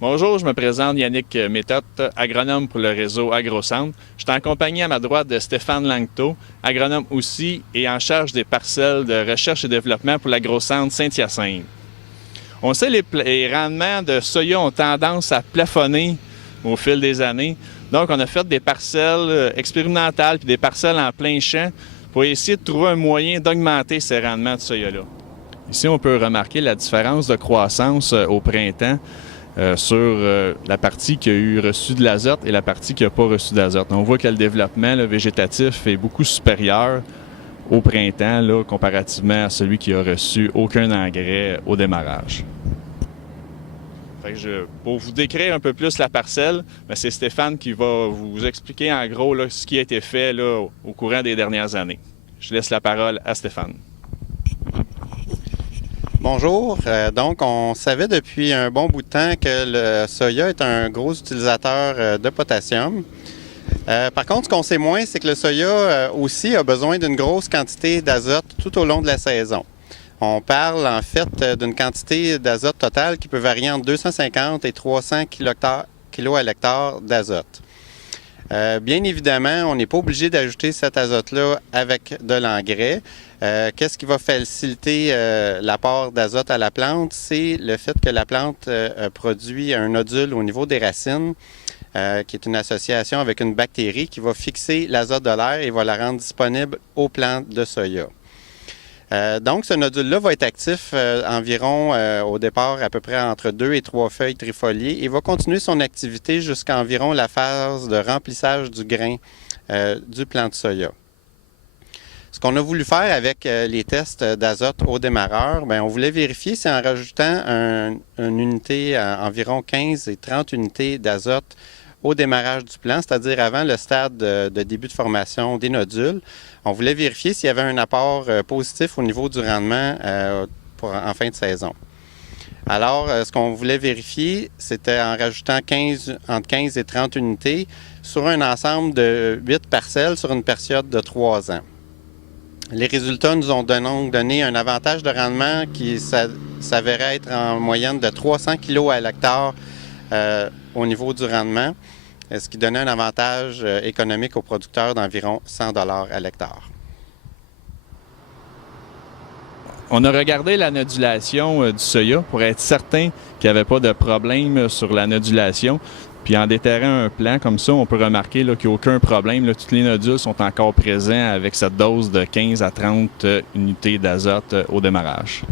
Bonjour, je me présente Yannick Méthode, agronome pour le réseau AgroCentre. Je suis en compagnie à ma droite de Stéphane Langteau, agronome aussi et en charge des parcelles de recherche et développement pour l'AgroCentre Saint-Hyacinthe. On sait que les rendements de soya ont tendance à plafonner au fil des années. Donc, on a fait des parcelles expérimentales puis des parcelles en plein champ pour essayer de trouver un moyen d'augmenter ces rendements de soya-là. Ici, on peut remarquer la différence de croissance au printemps sur la partie qui a eu reçu de l'azote et la partie qui n'a pas reçu d'azote. On voit que le développement végétatif est beaucoup supérieur au printemps là, comparativement à celui qui a reçu aucun engrais au démarrage. Fait que pour vous décrire un peu plus la parcelle, c'est Stéphane qui va vous expliquer en gros là, ce qui a été fait là, au courant des dernières années. Je laisse la parole à Stéphane. Bonjour. Donc, on savait depuis un bon bout de temps que le soya est un gros utilisateur de potassium. Par contre, ce qu'on sait moins, c'est que le soya aussi a besoin d'une grosse quantité d'azote tout au long de la saison. On parle en fait d'une quantité d'azote totale qui peut varier entre 250 et 300 kg à l'hectare d'azote. Bien évidemment, on n'est pas obligé d'ajouter cet azote-là avec de l'engrais. Qu'est-ce qui va faciliter l'apport d'azote à la plante? C'est le fait que la plante produit un nodule au niveau des racines, qui est une association avec une bactérie qui va fixer l'azote de l'air et va la rendre disponible aux plantes de soya. Donc, ce nodule-là va être actif environ au départ à peu près entre 2 et 3 feuilles trifoliées et va continuer son activité jusqu'à environ la phase de remplissage du grain du plant de soya. Ce qu'on a voulu faire avec les tests d'azote au démarreur, on voulait vérifier si en rajoutant une unité environ 15 et 30 unités d'azote au démarrage du plant, c'est-à-dire avant le stade de début de formation des nodules. On voulait vérifier s'il y avait un apport positif au niveau du rendement en fin de saison. Alors, ce qu'on voulait vérifier, c'était en rajoutant entre 15 et 30 unités sur un ensemble de 8 parcelles sur une période de 3 ans. Les résultats nous ont donc donné un avantage de rendement qui s'avérait être en moyenne de 300 kg à l'hectare au niveau du rendement, ce qui donnait un avantage économique aux producteurs d'environ 100 $ à l'hectare. On a regardé la nodulation du soya pour être certain qu'il n'y avait pas de problème sur la nodulation. Puis en déterrant un plan comme ça, on peut remarquer là, qu'il n'y a aucun problème. Là, tous les nodules sont encore présents avec cette dose de 15 à 30 unités d'azote au démarrage.